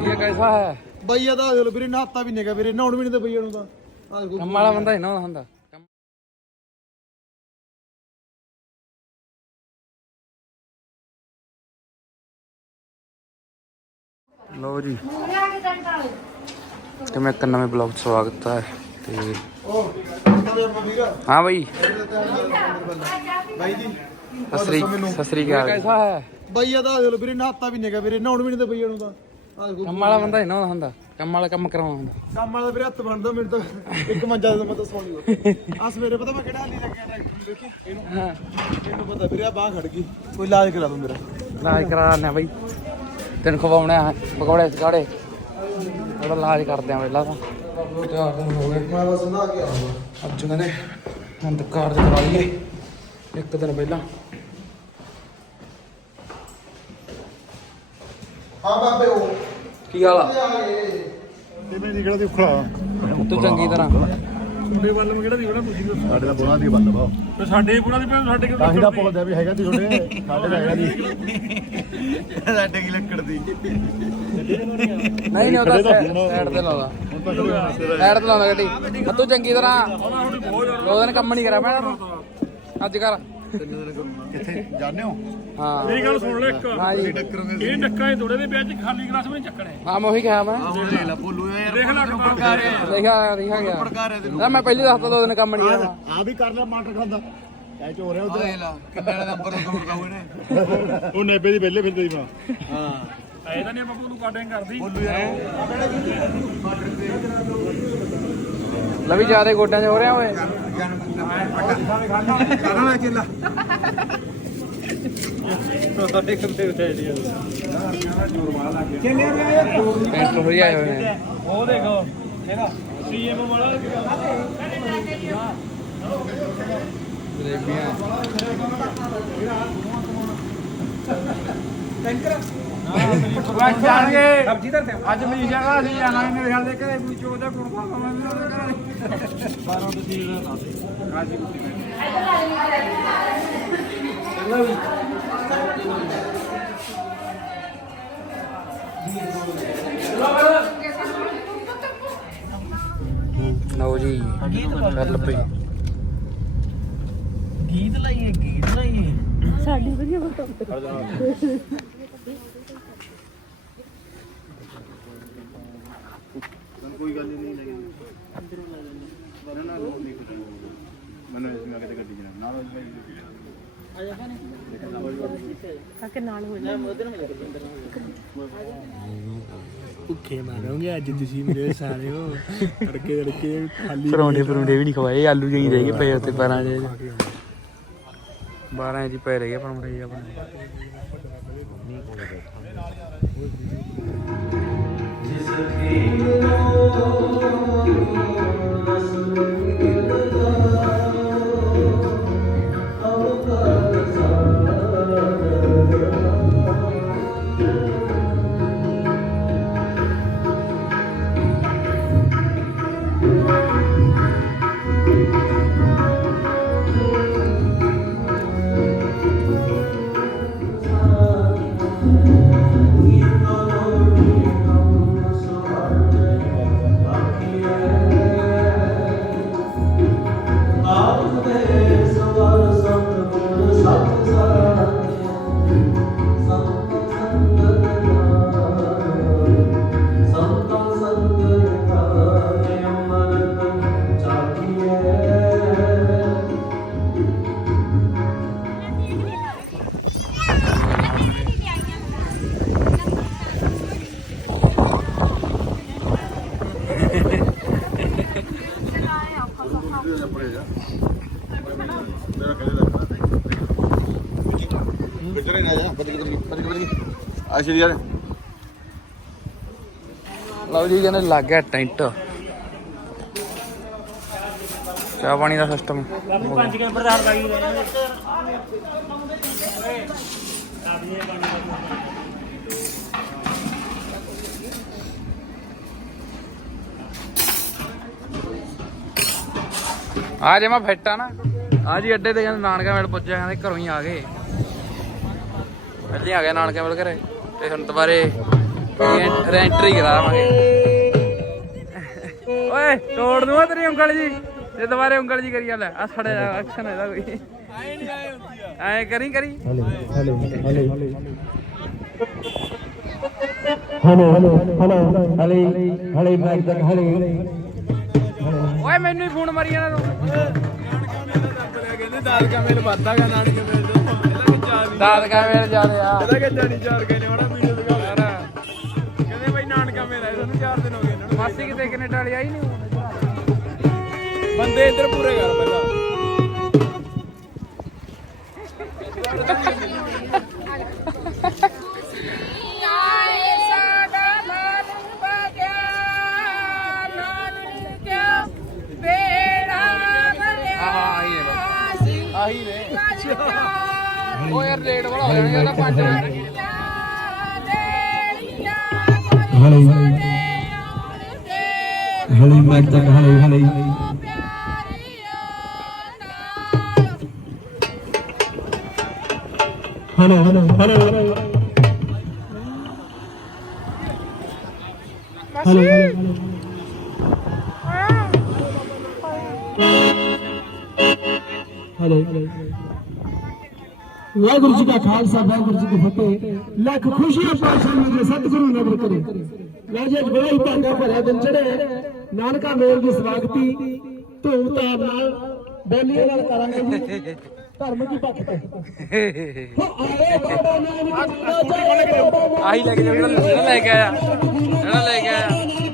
ਇਹ ਕੈਸਾ ਹੈ? ਬਈ ਆ ਤਾਂ ਚਲੋ ਵੀਰੇ ਨਹਾਤਾ ਵੀ ਨਹੀਂਗਾ ਵੀਰੇ ਨਹਾਉਣ ਵੀ ਨਹੀਂ ਤੇ ਬਈ ਉਹਨੂੰ ਤਾਂ। ਆਹ ਦੇਖੋ। ਕੰਮ ਵਾਲਾ ਬੰਦਾ ਹੀ ਨਾ ਹੁੰਦਾ। ਲਓ ਜੀ। ਤੇ ਮੈਂ ਇੱਕ ਨਵੇਂ ਬਲੌਗ 'ਚ ਸਵਾਗਤ ਹੈ ਤੇ ਹਾਂ ਬਈ। ਬਾਈ ਜੀ। ਸਤਿ ਸ੍ਰੀ ਸਤਿ ਸ੍ਰੀ ਅਕਾਲ ਕੈਸਾ ਹੈ? ਬਈ ਆ ਤਾਂ ਚਲੋ ਵੀਰੇ ਨਹਾਤਾ ਵੀ ਨਹੀਂਗਾ ਵੀਰੇ ਨਹਾਉਣ ਵੀ ਨਹੀਂ ਤੇ ਬਈ ਉਹਨੂੰ ਤਾਂ। ਆਹ ਦੇਖੋ। ਕੰਮ ਵਾਲਾ ਬੰਦਾ ਹੀ ਨਾ ਹੁੰਦਾ ਕੰਮ ਵਾਲਾ ਕੰਮ ਕਰਾਉਣਾ ਹੁੰਦਾ। ਕੰਮ ਵਾਲਾ ਵੀਰੇ ਹੱਥ ਬਣਦਾ ਮੈਨੂੰ ਤਾਂ ਇੱਕ ਮੰਜਾ ਦੇ ਮੈਂ ਤਾਂ ਸੌਂ ਜੂਗਾ ਆ ਸਵੇਰੇ ਪਤਾ ਮੈਂ ਕਿਹੜਾ ਹਾਲੀ ਲੱਗਿਆ ਟਰੈਕਟਰ ਦੇਖੀ? ਇਹਨੂੰ ਹਾਂ। ਇਹਨੂੰ ਪਤਾ ਵੀਰੇ ਆ ਬਾਹ ਖੜ ਗਈ। ਕੋਈ ਇਲਾਜ ਕਰਾ ਦੋ ਮੇਰਾ। ਇਲਾਜ ਕਰਾ ਲੈਣਾ ਬਈ। ਤੈਨੂੰ ਖਵਾਉਣਾ ਹੈ ਪਕੌੜੇ ਸਕਾੜੇ ਉਹਦਾ ਇਲਾਜ ਕਰਦੇ ਆ ਪਹਿਲਾਂ ਤਾਂ। ਚਾਰ ਦਿਨ ਹੋ ਗਏ। ਮੈਂ ਬਸ ਨਹਾ ਕੇ ਆਉਂਗਾ ਅੱਜ ਕਹਿੰਦੇ ਹੁਣ ਤਾਂ ਕਾਰਜ ਕਰਾ ਲਈਏ। ਇੱਕ ਦਿਨ ਪਹਿਲਾਂ। ਹਾਂ ਬਾਬੇ ਉਹ। ਕੀ ਹਾਲ ਆ? ਕਿਵੇਂ ਦੀ ਕਿਹੜਾ ਦੀ ਉਖੜਾ? ਤੂੰ ਚੰਗੀ ਤਰ੍ਹਾਂ। ਤੁਹਾਡੇ ਵੱਲ ਕਿਹੜਾ ਦੀ ਕਿਹੜਾ ਤੁਸੀਂ? ਸਾਡੇ ਦਾ ਬੁਣਾ ਦੀ ਬੰਦ ਬਾਓ ਤੇ ਸਾਡੇ ਬੁਣਾ ਦੀ ਭੈਣ ਸਾਡੇ ਕਿਉਂ ਤਾਂ ਹੀ ਦਾ ਪੁੱਲ ਦੇ ਵੀ ਹੈਗਾ ਦੀ ਤੁਹਾਡੇ। ਸਾਡੇ ਦਾ ਹੈਗਾ ਦੀ ਸਾਡੇ ਕੀ ਲੱਕੜ ਦੀ? ਨਹੀਂ ਨਹੀਂ ਉਹਦਾ ਸਾਈਡ ਤੇ ਲਾਉਂਦਾ ਸਾਈਡ ਤੇ ਲਾਉਂਦਾ ਗੱਡੀ ਆ ਤੂੰ ਚੰਗੀ ਤਰ੍ਹਾਂ ਦੋ ਦਿਨ ਕੰਮ ਨਹੀਂ ਕਰਿਆ ਮੈਂ ਅੱਜ ਕਰ। ਕਿੱਥੇ? ਜਾਣੇ ਹੋ? ਹਾਂ। ਮੇਰੀ ਗੱਲ ਸੁਣ ਲੈ ਇੱਕ। ਹਾਂ ਜੀ। ਇਹ ਡੱਕਾ ਇਹ ਥੋੜੇ ਦੇ ਵਿਆਹ ਚ ਖਾਲੀ ਗਲਾਸ ਵੀ ਚੱਕਣੇ। ਹਾਂ ਮੈਂ ਉਹੀ ਕਿਹਾ ਮੈਂ। ਦੇਖ ਲੈ ਬੋਲੂ ਯਾਰ ਦੇਖ ਲੈ ਕਿੱਦਾਂ ਲਿਖਿਆ ਲਿਖਿਆ ਗਿਆ ਨਾ ਮੈਂ ਪਹਿਲੀ ਦੱਸਤਾ ਦੋ ਦਿਨ ਕੰਮ ਨਹੀਂ ਕਰਨਾ ਆ ਵੀ ਕਰ ਲੈ ਮਾਟਰ ਖਾਂਦਾ। ਐ ਚ ਹੋ ਰਿਹਾ ਉਧਰ। ਕਿੰਨੇ ਵਾਲਾ ਨੰਬਰ ਤੋਂ ਕਾਉ ਇਹਨੇ ਉਹ ਨੇਬੇ ਦੀ ਪਹਿਲੇ ਫਿਰਦੇ ਹੀ ਮਾ। ਐ ਤਾਂ ਨਹੀਂ ਆਪਾਂ ਨੂੰ ਕਾਟਿੰਗ ਕਰਦੀ। ਬੋਲੂ ਯਾਰ ਲਵੀ ਜਿਆਦੇ ਗੋਡਿਆਂ 'ਚ ਹੋ ਰਿਹਾ ਓਏ। ਕਰਨਾ ਕਿੱਲਾ ਪੈਂਟ ਹੋਈ ਆਏ ਹੋਏ ਨੇ। ਉਹ ਦੇਖੋ ਇਹਦਾ ਸੀਐਮ ਵਾਲਾ। ਜਲੇਬੀਆਂ ਬਸ ਜਾਣਗੇ। ਸਬਜ਼ੀ ਧਰਦੇ ਅੱਜ ਅਸੀਂ ਜਾਣਾ ਮੇਰੇ ਖਿਆਲ ਦੇ ਘਰੇ ਕੋਈ ਚੋਦਾ ਗੁਣ ਪਾਵਾਂ ਮੈਂ ਉਹਦੇ ਘਰੇ। 12 ਤੋਂ 3 ਦਾ ਦੱਸ ਰਾਜੀ ਲਓ ਜੀ ਚੱਲ ਪਈ। ਸਾਡੀ ਵਧੀਆ ਫੋਟੋ ਕੋਈ ਗੱਲ ਨਹੀਂ ਲੱਗੀ ਅੰਦਰੋਂ ਲਾ ਲੈਂਦੇ ਮੈਨੂੰ ਇਸ ਮੈਂ ਕਿਤੇ ਗੱਡੀ ਜਨਾ ਨਾ ਕਾਕੇ ਨਾਲ ਹੋ ਜਾ ਭੁੱਖੇ ਮਾਰੋਗੇ ਅੱਜ ਤੁਸੀਂ ਮੇਰੇ ਸਾਰੇ ਹੋ ਤੜਕੇ ਤੜਕੇ ਖਾਲੀ ਪਰੌਂਠੇ ਪਰੌਂਠੇ ਵੀ ਨਹੀਂ ਖਵਾਏ। ਆਲੂ ਜਿਹੀ ਰਹਿ ਗਏ ਪਏ ਉੱਤੇ ਪੈਰਾਂ 12 ਜੀ ਪਏ ਰਹਿ ਗਏ ਪਰੌਂਠੇ ਜੀ ਆਪਣੇ। ਮੇਰਾ ਨਾ ਜਾ ਯਾਰ ਲਓ ਜੀ ਜਨੇ ਲੱਗ ਗਿਆ ਟੈਂਟ। ਚਾਹ ਪਾਣੀ ਦਾ ਸਿਸਟਮ ਪੰਜ ਆ ਜੇ ਮੈਂ ਫਿੱਟ ਆ ਨਾ ਆ ਜੀ ਅੱਡੇ ਤੇ ਕਹਿੰਦੇ ਨਾਨਕਾ ਵੇਲ ਪੁੱਜਿਆ ਕਹਿੰਦੇ ਘਰੋਂ ਹੀ ਆ ਗਏ। ਪਹਿਲੇ ਆ ਗਿਆ ਨਾਨਕੇ ਮਿਲ ਘਰੇ ਤੇ ਹੁਣ ਦੁਬਾਰੇ ਰੈਂਟਰੀ ਕਰਾਵਾਂਗੇ। ਓਏ ਤੋੜ ਦੂੰਗਾ ਤੇਰੀ ਉਂਗਲ ਜੀ। ਜੇ ਦੁਬਾਰੇ ਉਂਗਲ ਜੀ ਕਰੀ ਲੈ ਆ ਸੜੇ ਐਕਸ਼ਨ ਇਹਦਾ ਕੋਈ। ਐ ਨਹੀਂ ਆਏ ਹੁੰਦੀ ਆ ਐ ਕਰੀ ਕਰੀ। ਹਲੋ ਹਲੋ ਹਲੋ ਹਲੇ ਹਲੇ ਮਾਈਕ ਤੱਕ ਹਲੇ ਓਏ ਮੈਨੂੰ ਹੀ ਫੋਨ ਮਾਰੀ ਜਾਣਾ ਤੂੰ। ਕਹਿੰਦੇ ਦਾਲ ਕਾ ਮੇਲ ਵੱਧਦਾਗਾ ਨਾਨਕੇ ਮੇਲ ਤੋਂ ਕਿ ਚਾਰ ਨਹੀਂ ਦਾਦ ਕਾ ਵੇਲ ਜਾਂਦੇ ਆ। ਇਹਦਾ ਕਿ ਜਾਨੀ ਚਾਰ ਗਏ ਨੇ ਹੁਣ ਵੀਡੀਓ ਦਿਖਾ ਕਹਿੰਦੇ ਬਈ ਨਾਨਕਾ ਮੇਲ ਹੈ ਤੁਹਾਨੂੰ 4 ਦਿਨ ਹੋ ਗਏ ਇਹਨਾਂ ਨੂੰ। ਮਾਸੀ ਕਿਤੇ ਕੈਨੇਡਾ ਵਾਲੀ ਆਈ ਨਹੀਂ ਬੰਦੇ ਇੱਧਰ ਪੂਰੇ ਕਰ ਪਹਿਲਾਂ। ਓ ਯਾਰ ਲੇਟ ਬੜਾ ਹੋ ਜਾਣਾ ਇਹਦਾ ਪੰਜ ਹਲੇ ਹਲੇ। ਮਾਈਕ ਤੱਕ ਹਲੇ ਹਲੇ। Hello hello hello. Hello hello. Hello. Waheguru ji ਕਾ ਖਾਲਸਾ ਵਾਹਿਗੁਰੂ ਜੀ ਕੀ ਫਤਿਹ। ਲੱਖ ਖੁਸ਼ੀਆਂ ਪਾਸ਼ਾ ਮੇਰੇ ਸਤਿਗੁਰੂ ਨਗਰ ਕਰੇ। ਮੈਂ ਜੇ ਬੜਾ ਹੀ ਭਾਗਾ ਭਰਿਆ ਦਿਨ ਚੜੇ ਨਾਨਕਾ ਮੇਲ ਦੀ ਸਵਾਗਤੀ। ਧੂਮ ਧਾਮ ਨਾਲ ਬੋਲੀਆਂ ਨਾਲ ਕਰਾਂਗੇ ਜੀ। ਧਰਮ ਦੀ ਪੱਖ ਤੇ? ਹੋ ਆਏ ਬਾਬਾ ਨਾਨਕ ਬਾਬਾ ਆਹੀ ਲੈ ਕੇ ਜਿਹੜਾ ਜਿਹੜਾ ਲੈ ਕੇ ਆਇਆ। ਜਿਹੜਾ ਲੈ ਕੇ ਆਇਆ।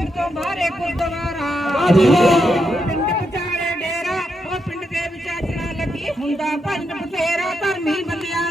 ਪਿੰਡ ਤੋਂ ਬਾਹਰ ਗੁਰਦੁਆਰਾ। ਪਿੰਡ ਵਿਚਾਲੇ ਡੇਰਾ ਉਹ ਪਿੰਡ ਦੇ ਵਿਚਾਚਣਾ ਲੱਗੀ ਹੁੰਦਾ ਭੰਨ ਬਥੇਰਾ ਧਰਮੀ ਬੰਦਿਆਂ